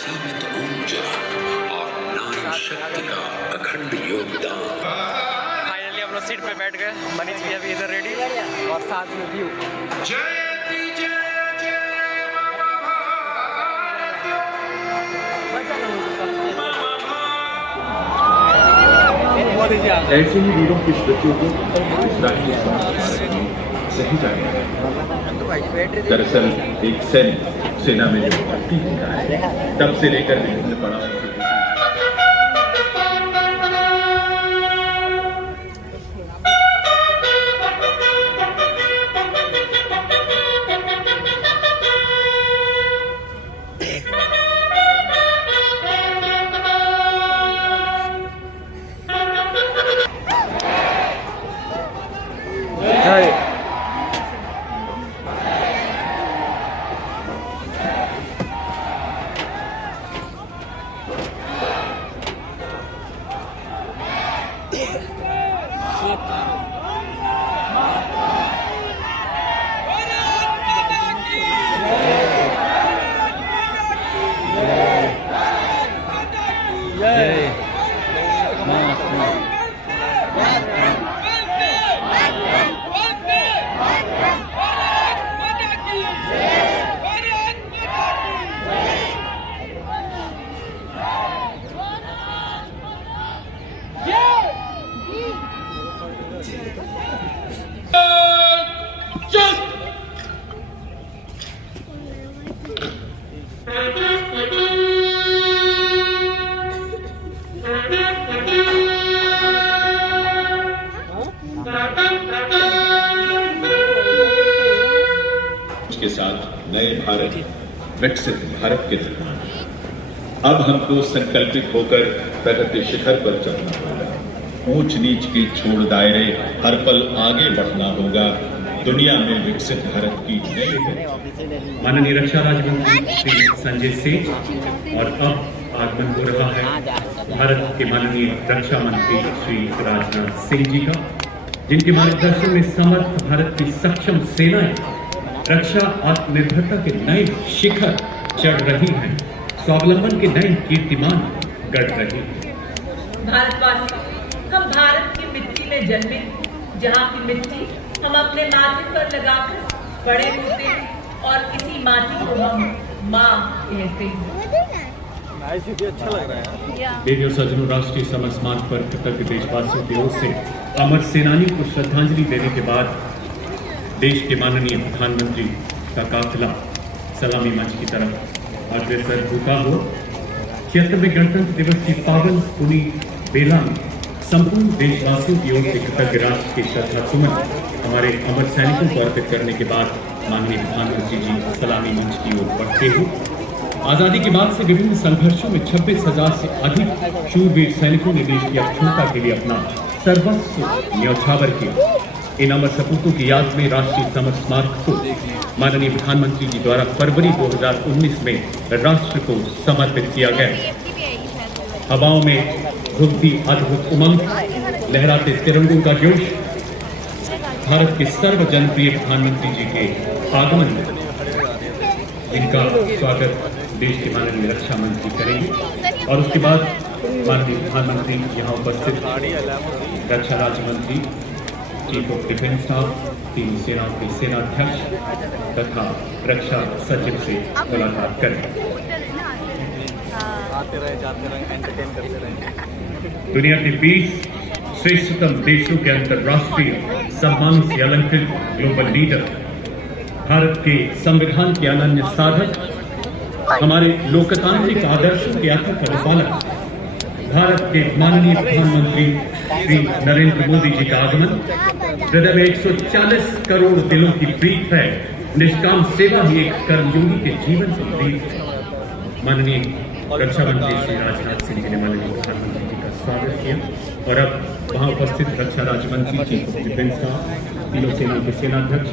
असीमित ऊर्जा और नारी शक्ति का अखंड योगदान। फाइनली हम लोग सीट पे बैठ गए। मनीष भी अभी इधर रेडी और साथ में व्यू। ऐसे ही वीरों की स्मृतियों को इस राष्ट्रीय स्मारक में सहेजा गया है। दरअसल एक सैनिक सेना में जब भर्ती होता है तब से लेकर विभिन्न पड़ावों से के साथ नए भारत, विकसित भारत के निर्माण। अब हमको संकल्पित होकर प्रगति शिखर पर चढ़ना होगा। ऊंच नीच की छोड़ दायरे हर पल आगे बढ़ना होगा। दुनिया में विकसित भारत की नई। माननीय रक्षा राज्य मंत्री श्री संजय सेठ और अब आगमन हो रहा है भारत के माननीय रक्षा मंत्री श्री राजनाथ सिंह जी का, जिनके मार्गदर्शन में समर्थ भारत की सक्षम सेनाएं रक्षा आत्मनिर्भरता के नए शिखर चढ़ रही हैं, स्वावलंबन के नए कीर्तिमान गढ़ रही हैं। भारतवासी, हम भारत की मिट्टी में जन्मे, जहाँ की मिट्टी हम अपने माथे पर लगाकर बड़े होते हैं और इसी माटी को हम माँ कहते हैं। अच्छा लग रहा है। देवी और सज्जनों, राष्ट्रीय समर स्मारक पर कृतज्ञ देशवासियों की ओर से अमर सेनानी को श्रद्धांजलि देने के बाद देश के माननीय प्रधानमंत्री का काफिला सलामी मंच की तरफ अग्रसर होता हो। 76वें गणतंत्र दिवस की पावन पुनी बेला में संपूर्ण देशवासियों की ओर से कृतज्ञ राष्ट्र के श्रद्धा सुमन हमारे अमर सैनिकों को अर्पित करने के बाद माननीय प्रधानमंत्री जी सलामी मंच की ओर बढ़ते हुए आजादी के बाद से विभिन्न संघर्षों में 26,000 से अधिक शूरवीर सैनिकों ने देश की अखंडता के लिए अपना सर्वस्व न्यौछावर किया। इन अमर सपूतों की याद में राष्ट्रीय समर स्मारक को माननीय प्रधानमंत्री जी द्वारा फरवरी 2019 में राष्ट्र को समर्पित किया गया। हवाओं में घुलती अद्भुत उमंग, लहराते तिरंगों का जोश, भारत के सर्व जनप्रिय प्रधानमंत्री जी के आगमन में इनका स्वागत देश के माननीय रक्षा मंत्री करेंगे और उसके बाद माननीय प्रधानमंत्री यहाँ उपस्थित रक्षा राज्य मंत्री, चीफ ऑफ डिफेंस स्टाफ, तीनों सेनाओं के सेनाध्यक्ष तथा रक्षा सचिव से मुलाकात करें। आते रहे, जाते रहे, एंटरटेन करते रहे। दुनिया के 20 श्रेष्ठतम देशों के अंतर्राष्ट्रीय सम्मान से अलंकृत ग्लोबल लीडर, भारत के संविधान के अनन्य साधक, हमारे लोकतांत्रिक आदर्शों के अथक परिपालक, भारत के माननीय प्रधानमंत्री श्री नरेंद्र मोदी जी का आगमन हृदय में 140 करोड़ दिलों की प्रीत है। निष्काम सेवा ही एक कर्मयोगी के जीवन की प्रीत है। माननीय रक्षा मंत्री श्री राजनाथ सिंह जी ने माननीय प्रधानमंत्री जी का स्वागत किया और अब वहां उपस्थित रक्षा राज्य मंत्री, चीफ ऑफ डिफेंस स्टाफ, तीनों सेनाओं के सेनाध्यक्ष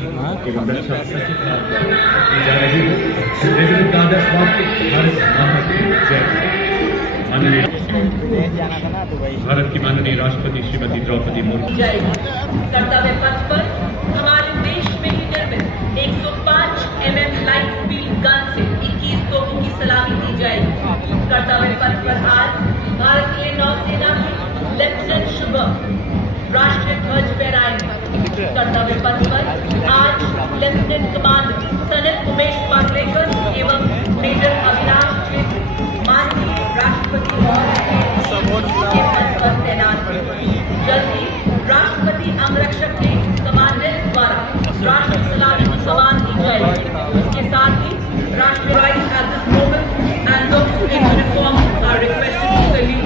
एवं रक्षा सचिव जा रहे हैं। भारत माता की जय। माननीय भारत की माननीय राष्ट्रपति श्रीमती द्रौपदी मुर्मू। कर्तव्य पथ पर हमारे देश में ही निर्मित 105 mm लाइट व्हील गन से 21 तोपों की सलामी दी जाएगी। उमेश पाटलेकर एवं मेजर अविनाश क्षेत्र माननीय राष्ट्रपति महोदय के पद पर तैनात थे। जल्द ही राष्ट्रपति अंगरक्षक के कमांडेंट द्वारा राष्ट्र सलामी की समान की जाएगी। इसके साथ ही राष्ट्रीय rights at this moment and those in uniform are requested to salute.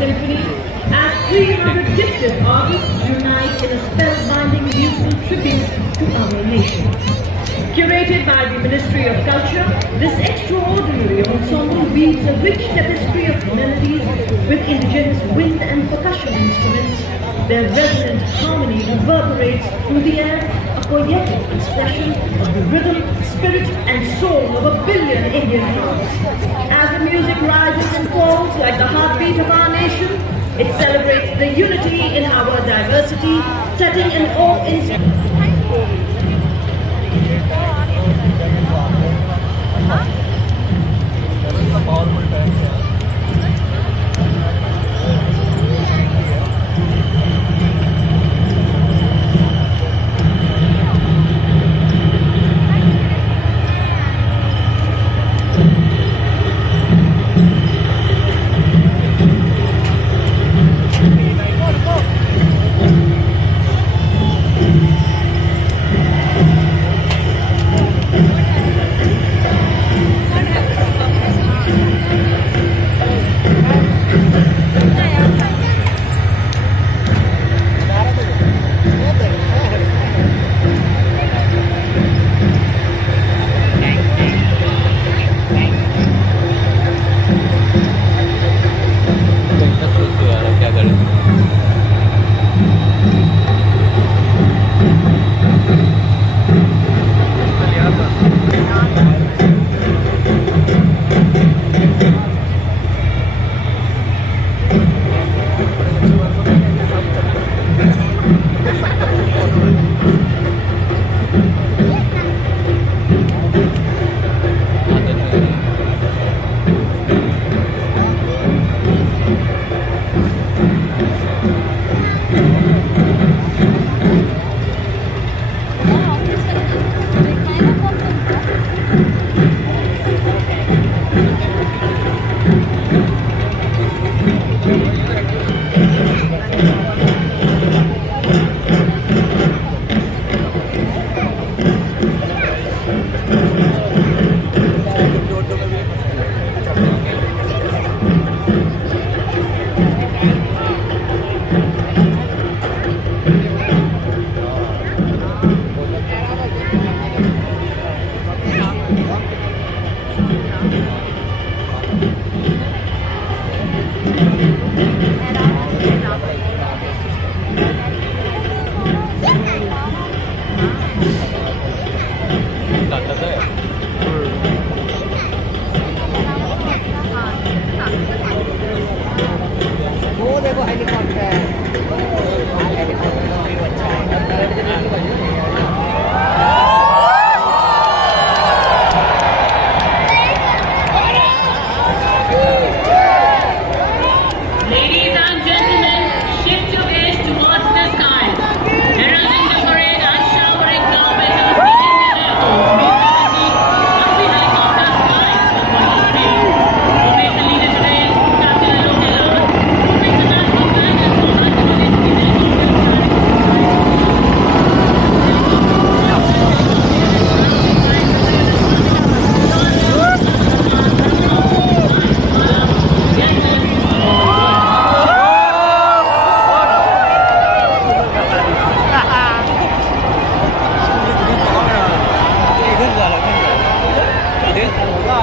Symphony as 300 gifted artists unite in a spellbinding musical tribute to our nation. Curated by the Ministry of Culture, this extraordinary ensemble weaves a rich tapestry of melodies with indigenous wind and percussion instruments. Their resonant harmony reverberates through the air, a poetic expression of the rhythm, spirit and soul of a billion Indian hearts. As the music rises and falls like the heartbeat of our nation, it celebrates the unity in our diversity, setting an awe-inspiring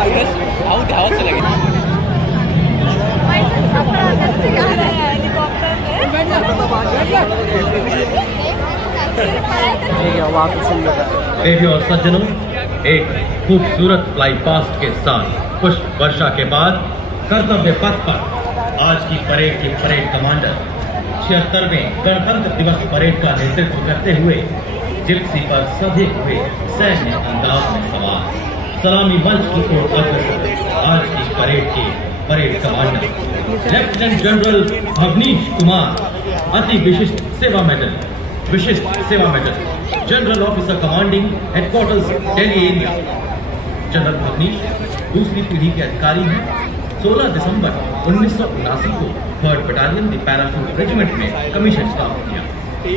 out से लगे देवियों और सज्जनों, एक खूबसूरत fly past के साथ पुष्प वर्षा के बाद कर्तव्य पथ पर आज की परेड कमांडर 76वें गणतंत्र दिवस परेड का नेतृत्व करते हुए जिप्सी पर सधे हुए सैन्य अंदाज में सवार सलामी मंच की ओर अग्रसर आज की parade commander lieutenant general Bhavnish Kumar अति विशिष्ट सेवा medal general officer commanding headquarters Delhi area. General Bhavnish दूसरी पीढ़ी के अधिकारी हैं। 16 दिसंबर 1979 को 3rd battalion the parachute regiment में कमीशन प्राप्त किया।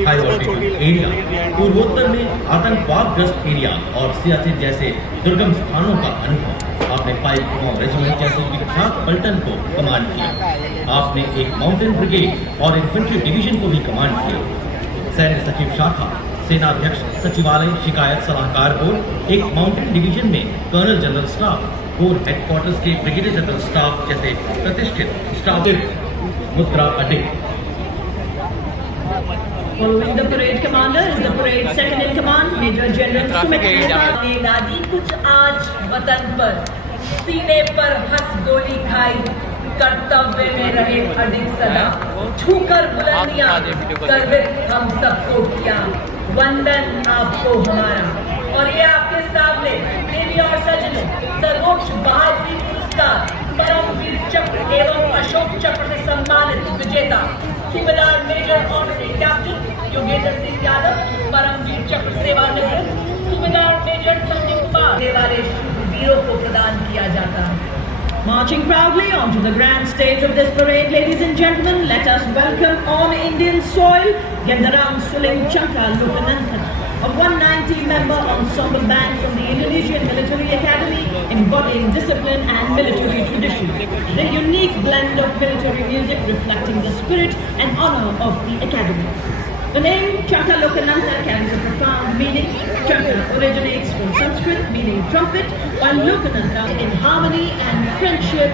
हाई ऑल्टीट्यूड एरिया, पूर्वोत्तर में आतंकवादग्रस्त एरिया और सियाचिन जैसे दुर्गम स्थानों का अनुभव। आपने 5 रेजिमेंट जैसे विख्यात पलटन को कमांड किया। आपने एक माउंटेन ब्रिगेड और इन्फेंट्री डिवीजन को भी कमांड किया। सैन्य सचिव शाखा, सेनाध्यक्ष सचिवालय, शिकायत सलाहकार बोर्ड, एक माउंटेन डिवीजन में colonel general staff, corps headquarters के ब्रिगेडियर जनरल स्टाफ जैसे प्रतिष्ठित स्टाफ मुद्रा अटिक। Following the parade commander is the parade second in command, Major General Sumit ने दादी कुछ आज वतन पर सीने पर हंस गोली खाई, कर्तव्य में रहे अडिग सदा, छूकर बुलंदियां गर्वित हम सबको किया, वंदन आपको हमारा। और ये आपके सामने देवी और सज्जनों सर्वोच्च बहादुरी पुरस्कार परमवीर चक्र एवं अशोक चक्र से सम्मानित विजेता सूबेदार major honorary captain Yogendra Singh Yadav, Param Vir Chakra सेवानिवृत्त सूबेदार मेजर संजीव कुमार देने वाले वीरों को प्रदान किया जाता है। Marching proudly onto the grand stage of this parade, ladies and gentlemen, let us welcome on Indian soil Gendarang Suling Chaka Lokananthan, a 190 member ensemble band from the Indonesian Military Academy, embodying discipline and military tradition. The unique blend of military music reflecting the spirit and honor of the academy. The name Chaka Lokanantha carries a profound meaning. Chaka originates from Sanskrit meaning trumpet, while Lokanantha in harmony and friendship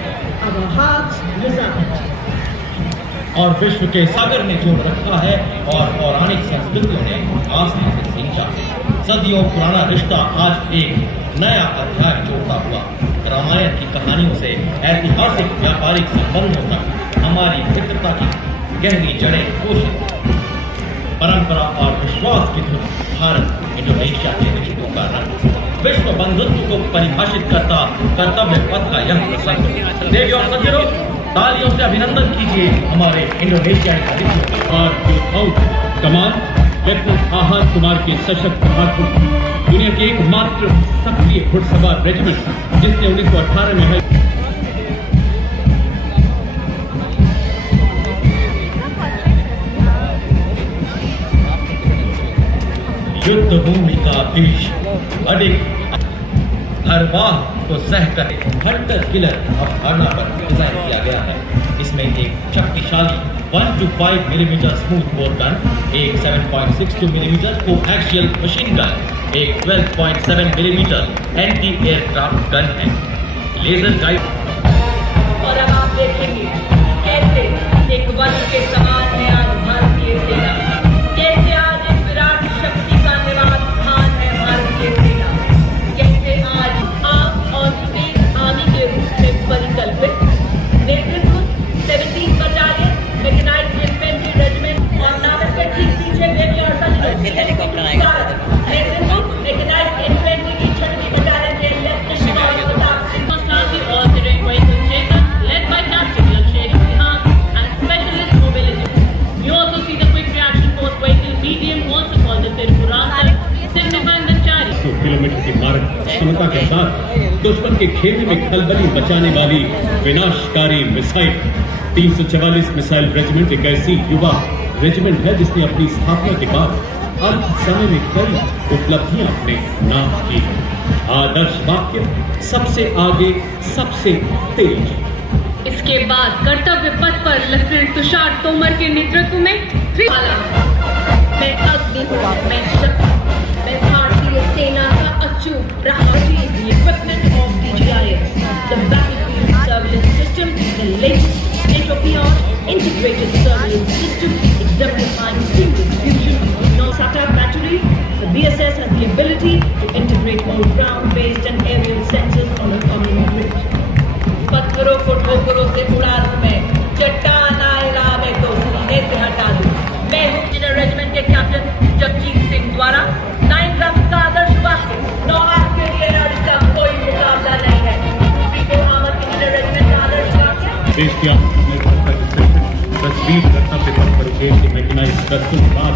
our hearts reside. और विश्व के सागर ने जोड़ रखा है और पौराणिक संस्कृतियों ने आस्था से सींचा। सदियों पुराना रिश्ता आज एक नया अध्याय जोड़ता हुआ रामायण की कहानियों से ऐतिहासिक व्यापारिक संबंधों तक हमारी मित्रता की गहरी जड़ें पोषित, परंपरा और विश्वास की धुन भारत इंडोनेशिया के रिश्तों का रंग, विश्व बंधुत्व को परिभाषित करता कर्तव्य पथ का यह प्रसंग। देवियों और सज्जनों, तालियों से अभिनंदन कीजिए हमारे इंडोनेशियाई साथियों और कमान लेफ्टिनेंट आहार कुमार के सशक्त हाथों दुनिया के एकमात्र सक्रिय घुड़सवार रेजिमेंट जिसने 1918 में युद्ध भूमि का भीष अडिग हर वाह को सह कर हंटर किलर अवधारणा पर डिजाइन किया गया है। इसमें एक शक्तिशाली 125 मिलीमीटर स्मूथ बोर गन, एक 7.62 मिलीमीटर कोएक्सियल मशीन गन, एक 12.7 मिलीमीटर एंटी एयरक्राफ्ट गन है। लेजर गाइड और अब आप देखेंगे कैसे एक वज्र के समान है आज भारतीय सेना, कैसे आज एक विराट शक्ति का निवास स्थान है भारतीय सेना, कैसे आज आप और स्पेस आर्मी के रूप में परिकल्पित नेतृत्व 17 बटालियन मैकेनाइज्ड इन्फेंट्री रेजिमेंट और नाविक के ठीक पीछे देवी और सज्जनों नेतृत्व मैकेनाइज्ड इन्फेंट्री की 6वीं बटालियन के लेफ्टिनेंट प्रताप सिंह साथी और ordinary vehicle checker led by Captain Lakshay Sihan and specialist mobility. You also see the quick reaction force vehicle medium, also called the Tirupurana, signifying the Chari. 100 kilometre की मारक क्षमता के साथ दुश्मन के खेमे में खलबली मचाने वाली विनाशकारी मिसाइल 344 मिसाइल रेजिमेंट एक ऐसी युवा रेजिमेंट है जिसने अपनी स्थापना के बाद अल्प समय में कई उपलब्धियां अपने नाम की है। आदर्श वाक्य, सबसे आगे, सबसे तेज। इसके बाद कर्तव्य पथ पर लेफ्टिनेंट तुषार तोमर के नेतृत्व में मैं अग्नि हूँ, मैं शक्ति, मैं भारतीय सेना का अचूक प्रहरी, equipment of DGIS, the battlefield surveillance system, the latest state-of-the-art integrated surveillance system exemplifying seamless fusion of non-SATA battery. The BSS has the ability to integrate all ground-based and aerial sensors on a common grid. पत्थरों को ठोकरों से उड़ा दूं मैं, चट्टान आए राह में तो सीने से हटा दूं। मैं हूँ इंजीनियर रेजिमेंट के कैप्टन जगजीत सिंह द्वारा 9 रफ्त का आदर्श वाक्य, 9 आंख के लिए इसका कोई मुकाबला नहीं है। दूसरी को आमद इंजीनियर रेजिमेंट का आदर्श वाक्य। देश की आत्मनिर्भरता के सेशन 10-20 कर्तव्य पथ पर उकेर के मैकेनाइज्ड दस्तों के बाद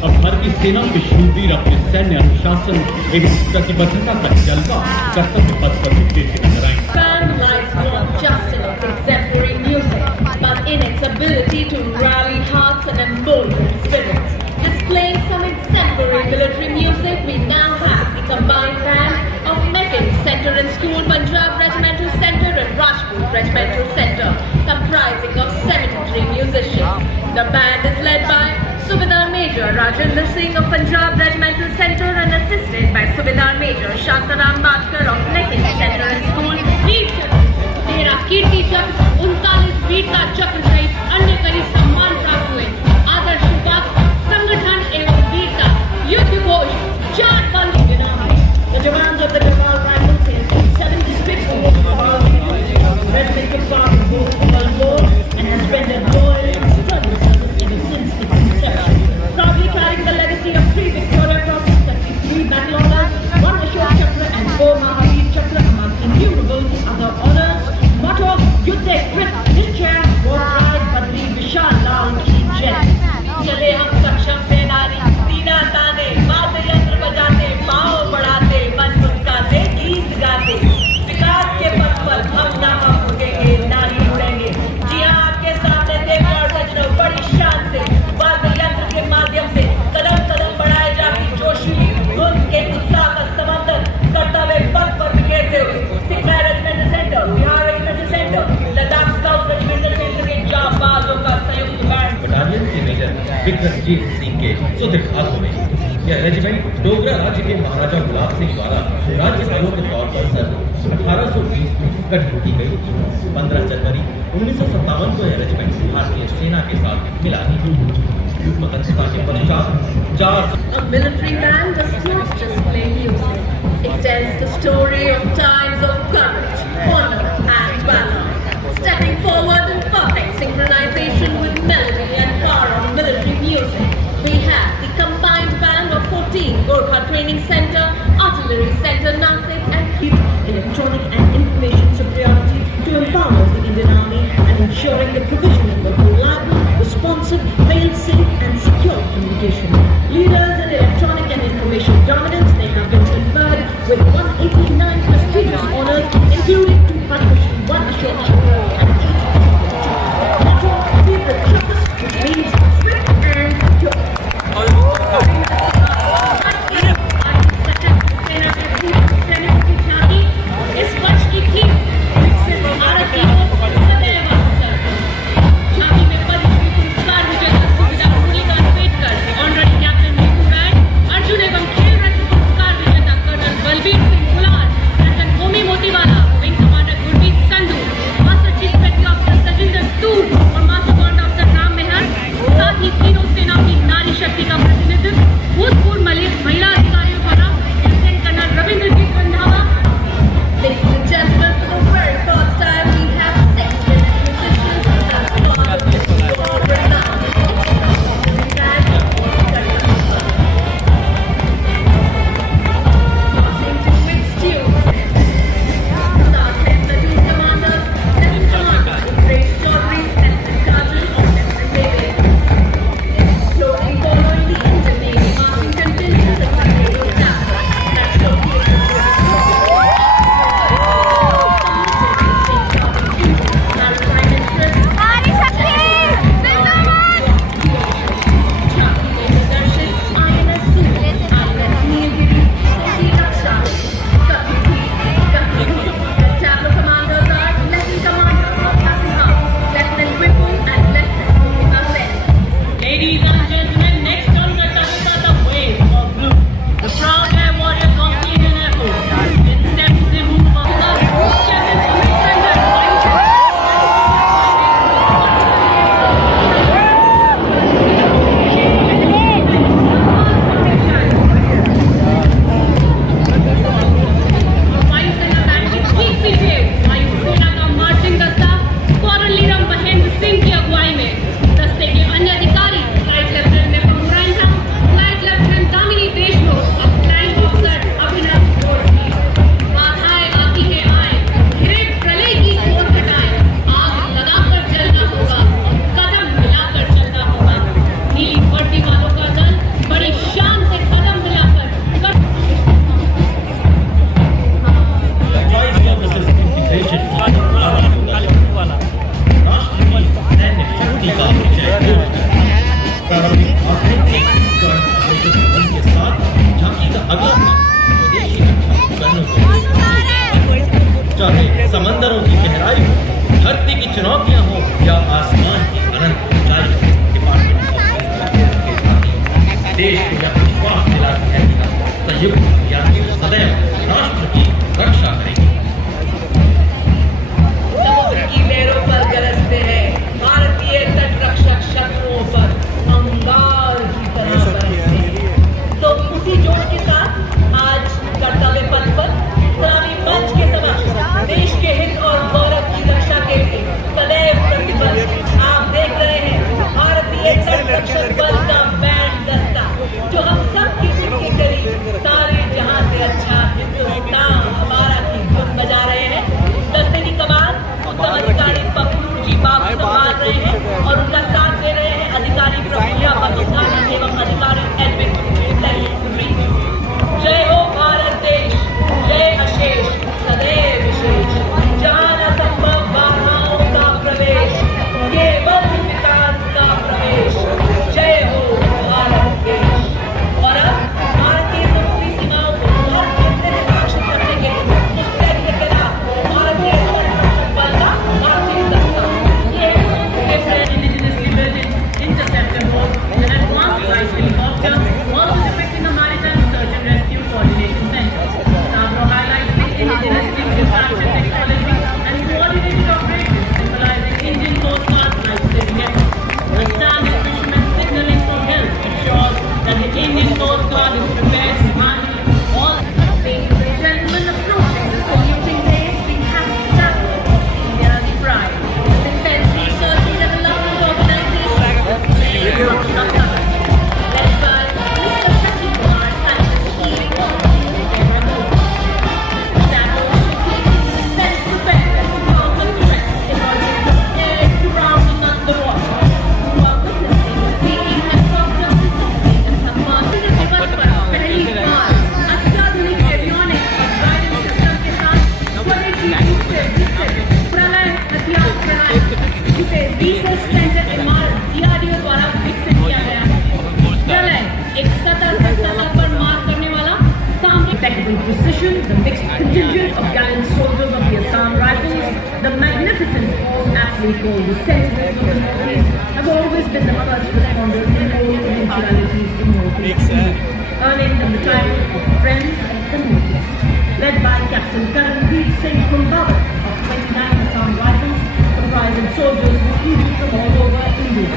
अब भारतीय सेना के शूरवीर अपने सैन्य अनुशासन एवं प्रतिबद्धता का जलवा कर्तव्य पथ पर उकेर के नजर आएंगे। Fan lies not just in its exemplary music, but in its ability to rally hearts and embolden spirits. Displaying some exemplary military music, we now have the combined band of Meccan Center and School, Punjab Regimental Center and Rajput Regimental Center, comprising of 73 musicians. The band is led by Subedar Major Rajendra Singh of Punjab Regimental Center and assisted by Subedar Major Shantaram Bhatkar of Meccan Center and School. तेरा कीर्ति चक्र 39 वीरता चक्र सहित अन्य कई सम्मान प्राप्त हुए। आदर्श वाक्य, संगठन एवं वीरता, युद्ध घोष, 4 बल। The demands of the Bengal Rifles in 7 districts of the regiment took part in both the World War and has rendered loyal and stern service ever since its inception. Proudly carrying the legacy of 3 Victoria Crosses, 33 battle honors, 1 Ashok Chakra and 4 Mahavir Chakra among innumerable other honors. Motto: Yuddhe Krit Nischay, War Pride Badri Vishal Lal Ki Jai. चले हम सक्षम सेनानी, तीना ताने, वाद्य यंत्र बजाते, पाँव बढ़ाते, मन मुस्काते, गीत गाते। विकास के पथ पर हम ना रुकेंगे, ना ही उड़ेंगे। जी हाँ, आपके सामने देवी और सजनों बड़ी शान से वाद्य यंत्र के माध्यम से कदम कदम बढ़ाए जाती जोशीली धुन के उत्साह का समंदर कर्तव्य पथ पर बिखेरते हुए सिखा regimental centre, Bihar regimental centre, Ladakh scout regimental centre के जांबाजों का संयुक्त बैंड। बटालियन के मेजर विक्रमजीत सिंह के सुदृढ़ हाथों में यह रेजिमेंट डोगरा राज्य के महाराजा गुलाब सिंह द्वारा राज्यपालों के तौर पर सन 1820 में गठित की गई थी। 15 जनवरी 1957 को यह रेजिमेंट भारतीय सेना के साथ मिला थी। स्वतंत्रता के पश्चात 4 A military band does not just play music. It tells the story of times of courage, honor, and valor. Stepping forward in perfect synchronization with melody and power of military music, we have the combined band of 14 Gorkha Training Center, Artillery Center, Nasik, and electronic and information superiority to empower the Indian Army and ensuring the provisioning of reliable, responsive, fail-safe, and secure communication. Leaders in electronic and information dominance, they have been conferred with 189 prestigious recall the sentinels of the Northeast have always been the first responders in all eventualities in Northeast, earning them the title of Friends of the Northeast. Led by Captain Karanveer Singh Kumbhawa of 29 Assam Rifles, comprising soldiers recruited from all over India.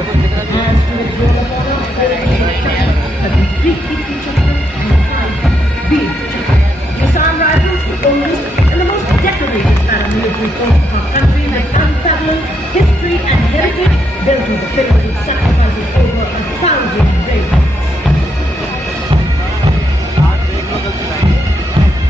As to its roll of honor, there is a completely featured and five big. The Assam Rifles, the oldest and the most decorated paramilitary force of our country, has unparalleled history and heritage built with the pillars of sacrifices over 1,000 days.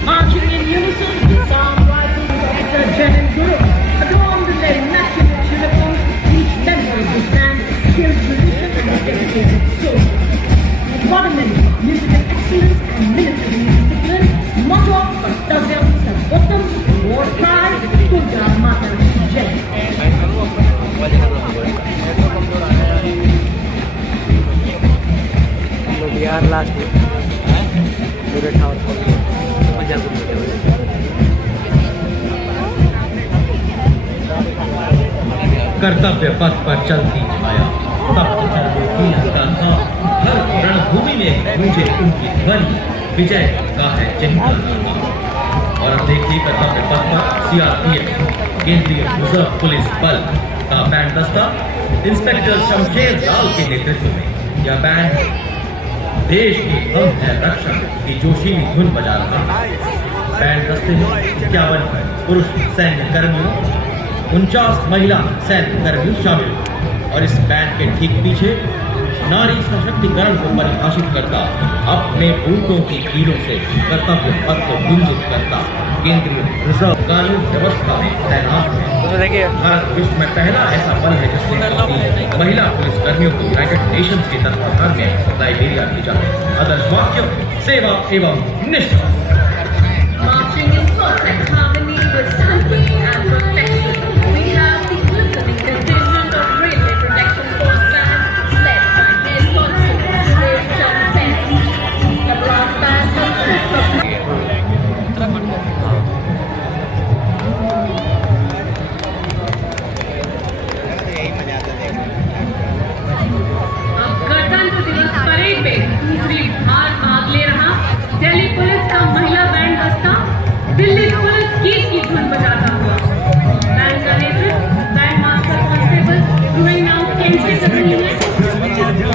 Marching in unison, the Assam Rifles Officer Janan Guru, adorned in their immaculate uniforms, each member of this band is skilled musician and a dedicated soldier. Embodiment of musical excellence and military discipline, motto Kartavyam Sarvottam, war cry, Durga Mata Ki Jai. Bihar last पूरे ठावर कर्तव्य पथ पर चलती छाया तब हर रणभूमि में गूंजे उनकी ध्वनि विजय का है चिंता। और अब देखिए कर्तव्य पथ पर सीआरपीएफ केंद्रीय रिजर्व पुलिस बल का बैंड दस्ता इंस्पेक्टर शमशेर लाल के नेतृत्व में यह बैंड देश की हम है रक्षा की जोशीली धुन बजा रहा है। बैंड दस्ते में 51 पुरुष सैन्य कर्मियों 49 महिला सैन्य कर्मी शामिल और इस बैंड के ठीक पीछे नारी सशक्तिकरण को परिभाषित करता अपने बूटों की कीलों से कर्तव्य पथ को गुंजित करता केंद्रीय रिजर्व कानून व्यवस्था में तैनात है। भारत विश्व में पहला ऐसा बल है जिसने महिला पुलिस कर्मियों को यूनाइटेड नेशंस के तत्वाधान में लाइबेरिया भेजा है। आदर्श वाक्य सेवा एवं निष्ठा। Marching in perfect harmony with sanity and perfection, we have the glistening contingent of Railway Protection Force Band, led by Head Constable Shrey Chandra Sen. The brass band consists of गणतंत्र दिवस parade में दूसरी बार भाग ले रहा Delhi police का महिला band दस्ता दिल्ली पुलिस गीत की धुन बजाता हुआ। बैंड का नेतृत्व बैंड मास्टर कांस्टेबल ध्रुवी नाम केंद्रीय कर रही है।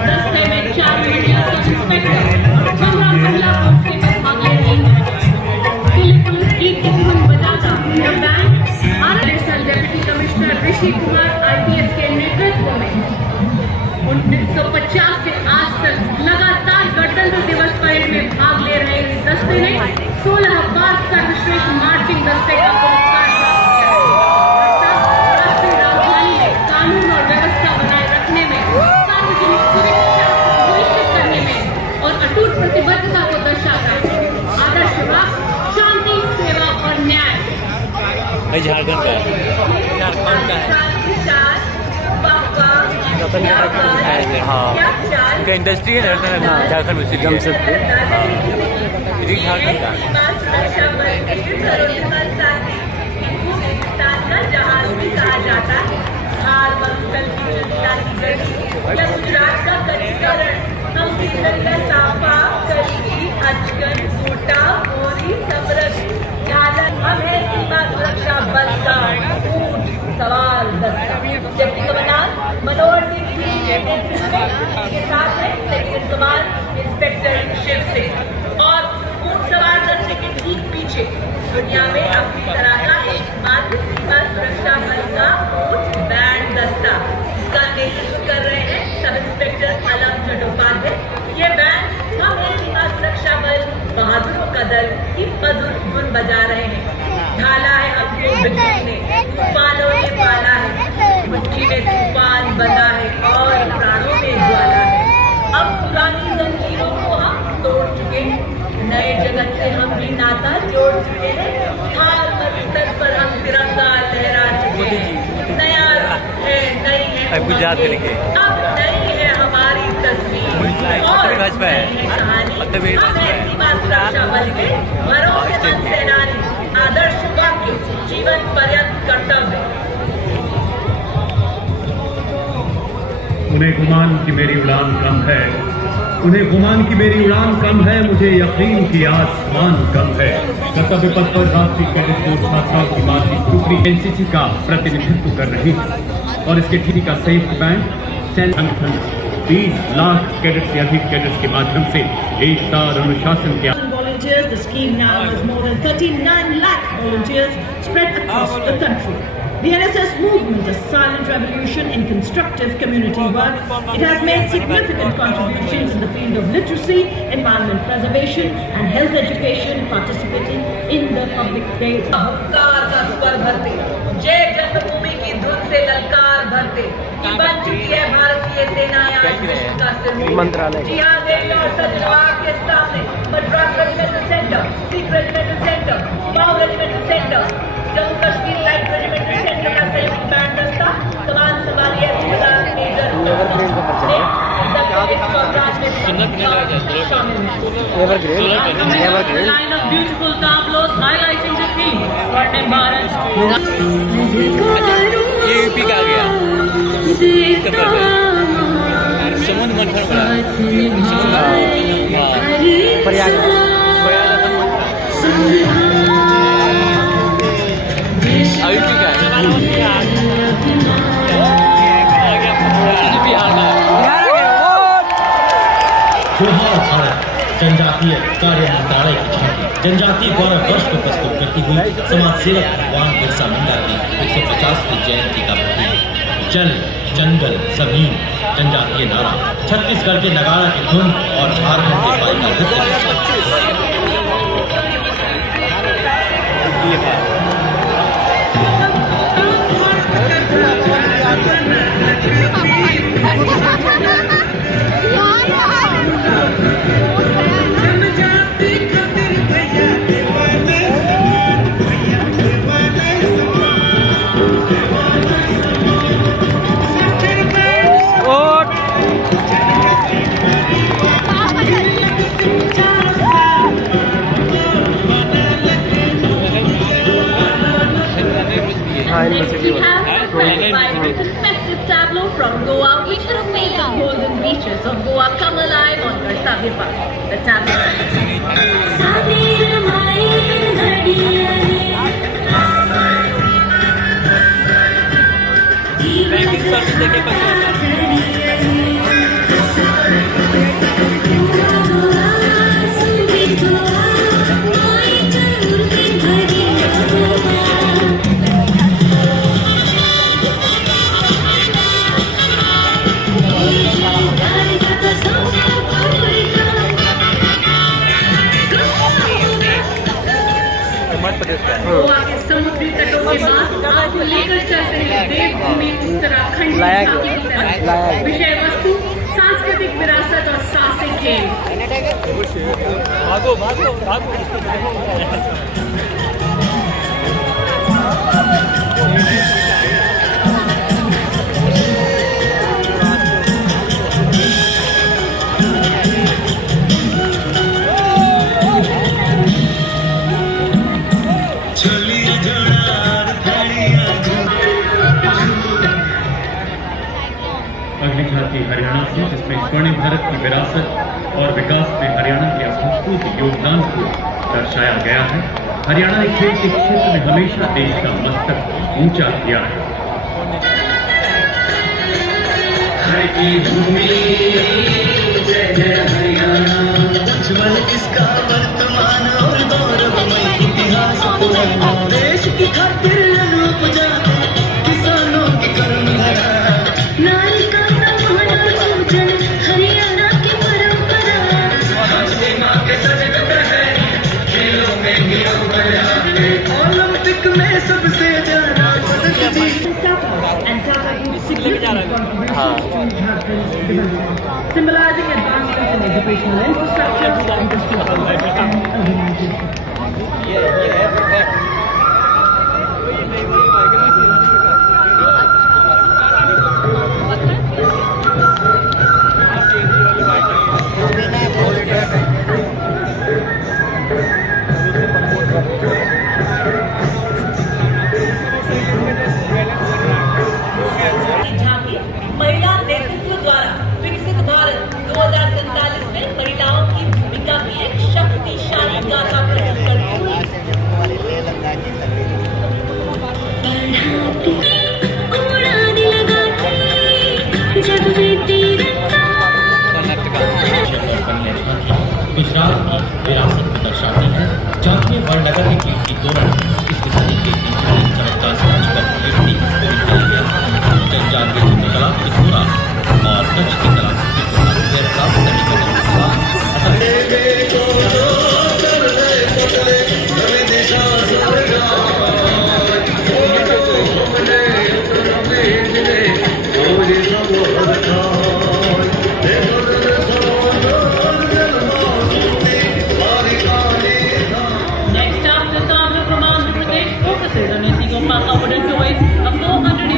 दस्ते में 4 महिला सब इंस्पेक्टर और 15 महिला कांस्टेबल भाग ले रही हैं। दिल्ली पुलिस गीत की धुन बजाता यह band additional deputy commissioner Rishi Kumar IPS के नेतृत्व में 1950 से आज तक लगातार गणतंत्र दिवस परेड में भाग ले रहे इस दस्ते ने 16 बार सर्वश्रेष्ठ मार्चिंग दस्ते का पुरस्कार प्राप्त किया है। राष्ट्रीय राजधानी में कानून और व्यवस्था बनाए रखने में, सार्वजनिक सुरक्षा सुनिश्चित करने में और अटूट प्रतिबद्धता को दर्शाता है। आदर्श वाक्य शांति, सेवा और न्याय। झारखंड का हाँ उनका इंडस्ट्री है झारखंड में जमशेदपुर झारखंड का जहाज भी कहा जाता है। गुजरात का कचीकरण हम का साफा कली अजगन गोटा मोरी सबरक हम है सीमा सुरक्षा बल का ऊंट सवार दस्ता। डिप्टी कमांडर मनोहर सिंह के नेतृत्व में के साथ है section command inspector Shiv Singh और ऊंट सवार दस्ते के ठीक पीछे दुनिया में अपनी तरह का एकमात्र सीमा सुरक्षा बल का ऊंट बैंड दस्ता जिसका नेतृत्व कर रहे हैं सब इंस्पेक्टर अलम चट्टोपाध्याय। ये बैंड हम है सीमा सुरक्षा बल बहादुरों का दल की मधुर धुन बजा रहे हैं। ढाला है हमको बिजली ने, तूफानों ने पाला है, मुट्ठी में तूफान बना है और प्राणों में ज्वाला है। अब पुरानी जंजीरों को हम तोड़ चुके हैं, नए जगत से हम भी नाता जोड़ चुके हैं। हर मकसद पर हम तिरंगा लहरा चुके हैं। नया है, नई है गुजरात के लिखे अब नई है हमारी तस्वीर और नई है कहानी। सीमा सुरक्षा बल के भरोसेमंद सेनानी, आदर्श वाक्य जीवन पर्यंत कर्तव्य। उन्हें गुमान की मेरी उड़ान कम है, उन्हें गुमान की मेरी उड़ान कम है, मुझे यकीन की आसमान कम है। कर्तव्य पथ पर राष्ट्रीय कैडेट कोर छात्राओं की मासिक टुकड़ी एनसीसी का प्रतिनिधित्व कर रही है और इसके ठीक का संयुक्त बैंक संगठन 20 लाख कैडेट से अधिक कैडेट्स के माध्यम से एकता और अनुशासन के volunteers. The scheme now has more than 39 lakh volunteers spread across the country. The NSS movement, a silent revolution in constructive community work, it has made significant contributions in the field of literacy, environment preservation and health education, participating in the public day. हुंकार का स्वर भरते, जय जन्मभूमि की धुन से ललकार भरते, बन चुकी है भारतीय सेनाएं विश्व का सिरमौर। जी हाँ, देवी और सजनवाग के सामने Madras regimental centre, Sikh regimental centre, Kumaon regimental centre, Jammu Kashmir light regimental centre का सैनिक बैंड दस्ता, कमान संभालिए सूबेदार major line of beautiful tableaus highlighting the theme Swarnim Bharat. ये यूपी का आ गया उत्तर प्रदेश समुद्र मंथन प्रयाग यूपी का जनजातीय कार्य मंत्रालय की झांकी जनजातीय गौरव वर्ष को प्रस्तुत करती हुई समाज सेवक भगवान बिरसा मुंडा की 150वीं जयंती का प्रतीक जल जंगल जमीन जनजातीय नारा छत्तीसगढ़ के नगाड़ा की धुन और झारखंड के पाई का We have provided a festive tableau from Goa, which has made the golden beaches of Goa come alive on Kartavya Park. The tableau. Banking service देके गोवा के समुद्री तटों के बाद आपको लेकर चलते हैं देवभूमि उत्तराखंड की तरफ। विषय वस्तु सांस्कृतिक विरासत और साहसिक खेल। भागो भागो भागो अगली झांकी हरियाणा से जिसमें स्वर्णिम भारत की विरासत और विकास में हरियाणा के अभूतपूर्व योगदान को दर्शाया गया है। हरियाणा ने खेल के क्षेत्र में हमेशा देश का मस्तक ऊंचा किया है। हर की भूमि जय जय हरियाणा, उज्ज्वल इसका वर्तमान और गौरवमय इतिहास पुराना, देश की खातिर अनूप जाते किसानों की कर्म भरा, नारी का सम्मान पूजन हरियाणा की परंपरा, सेना के सजग है खेलों में भी अव्वल आते, ओलंपिक में सबसे ज्यादा पदक जीते। And Tata gives significant contributions to Jharkhand's development, symbolizing advancements in educational infrastructure, industry, and urbanization. महिला नेतृत्व द्वारा गुजरात विरासत को दर्शाती है। झांकी में वड़नगर के कीर्ति तोरण इस किसानी के बीच चमत्कार समाज पर कीर्ति किया गया। जनजातीय चित्रकला पिथौरा और कच्छ की कला प्राप्त करने का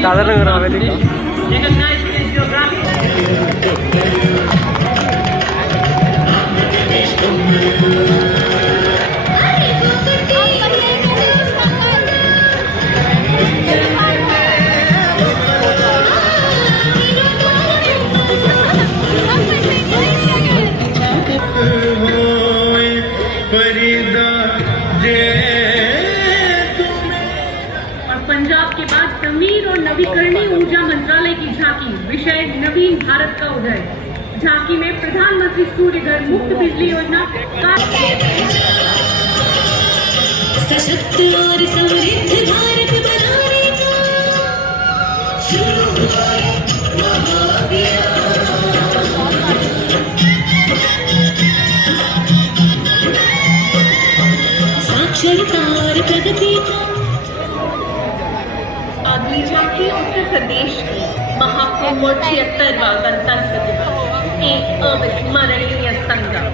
दादर नगर हवेली का पंजाब के बाद नवीन और नवीकरणीय ऊर्जा मंत्रालय की झांकी, विषय नवीन भारत का उदय। झांकी में प्रधानमंत्री सूर्य घर मुफ्त बिजली योजना का सशक्त और समृद्ध भारत बनाने का शुरू हुआ महाअभियान। साक्षरता और प्रगति का अगली झांकी उत्तर प्रदेश की महाकुंभ और 76वां गणतंत्र दिवस, एक अविस्मरणीय संगम।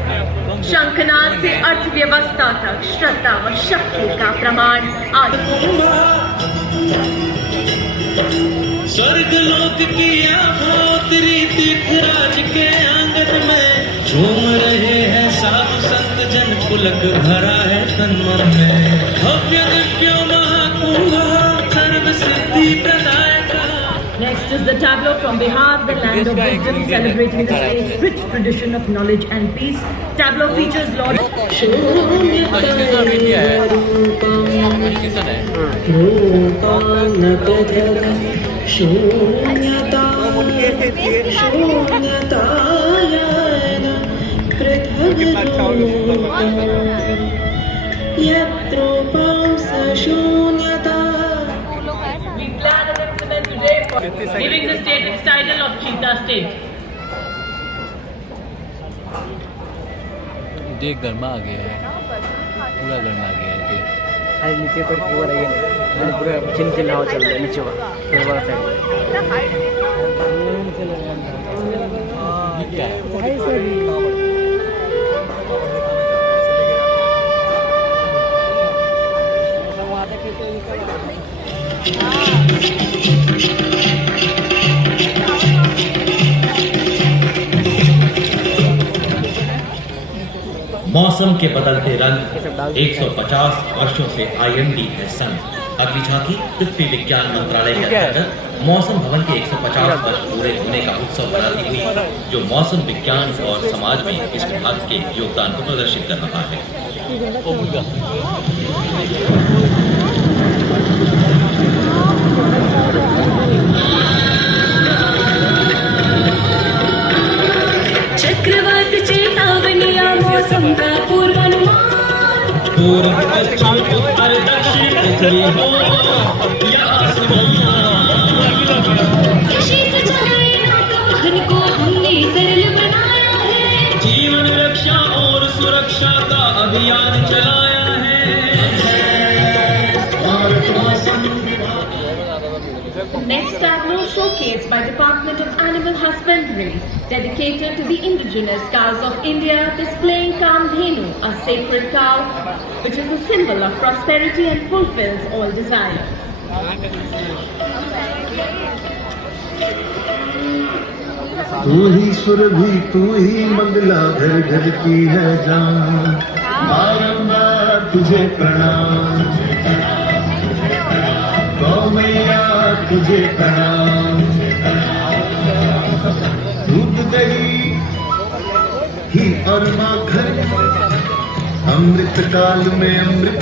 शंखनाद से अर्थव्यवस्था तक श्रद्धा व शक्ति का प्रमाण आज स्वर्ग लोक की आहोतरी तीर्थराज के आंगन में झूम रहे हैं साधु संत जन, पुलक भरा है तन मन में। भव्य दिव्य महाकुंभ सर्व सिद्धि प्रदायक। Next is the tableau from Bihar, the land of wisdom, celebrating the state's rich tradition of knowledge and peace. Tableau features Lord giving the state its title of Cheetah State. देख गर्मा आ गया है, पूरा गर्मा आ गया है देख। अरे नीचे पर पूरा रही है, पूरा चिन हवा चल रहा है नीचे वाला साइड। क्या है? मौसम के बदलते रंग 150 वर्षों से IMD है संग। अगली झांकी पृथ्वी विज्ञान मंत्रालय के अंतर्गत मौसम भवन के 150 वर्ष पूरे होने का उत्सव मनाती हुई, जो मौसम विज्ञान और समाज में इस विभाग के योगदान को प्रदर्शित कर रहा है। चक्रवात चेतावनिया मौसम का पूर्वानुमान। पूर्व पश्चिम उत्तर दक्षिण पृथ्वी हो या आसमान। कृषि से चलाए वाहन को हमने सरल बनाया है। जीवन रक्षा और सुरक्षा का अभियान चलाया है। Next tableau showcased by Department of Animal Husbandry, dedicated to the indigenous cows of India, displaying Kamdhenu, a sacred cow, which is a symbol of prosperity and fulfills all desires. तू ही सुरभि तू ही मंगला, घर घर की है जान। बारंबार तुझे प्रणाम, गौ मैया तुझे प्रणाम। दूध दही घी और माखन, अमृत काल में अमृत